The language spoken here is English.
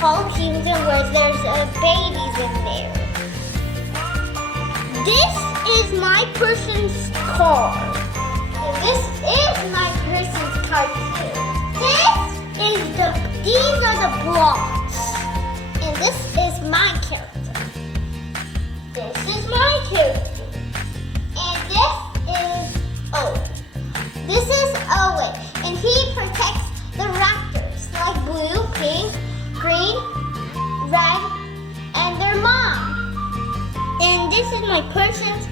Hall Kingdom where there's babies in there. This is my person's car. And this is my person's car too. These are the blocks. And this is my character. This is my character. And this is Owen. And he protects the raptors like blue, pink, green, red, and their mom. And this is my person's